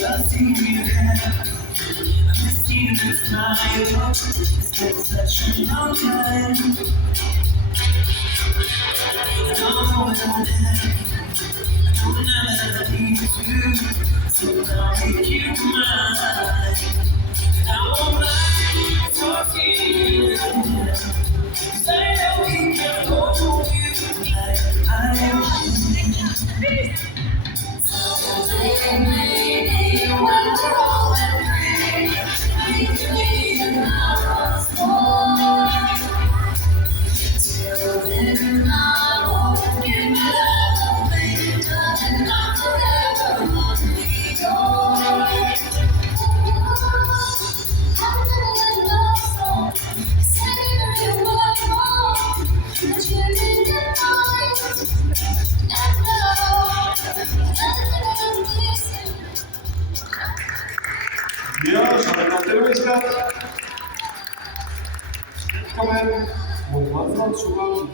love seeing you happy. I miss you smile. It's been such a long time. I don't know what I'm happy. I don't never need you. So I'll make you mine. I won't lie, talking to you. 'Cause I know we can hold you like I want. Bien, j'arrête l'interview, j'espère. Quand même. Bon, 20 secondes,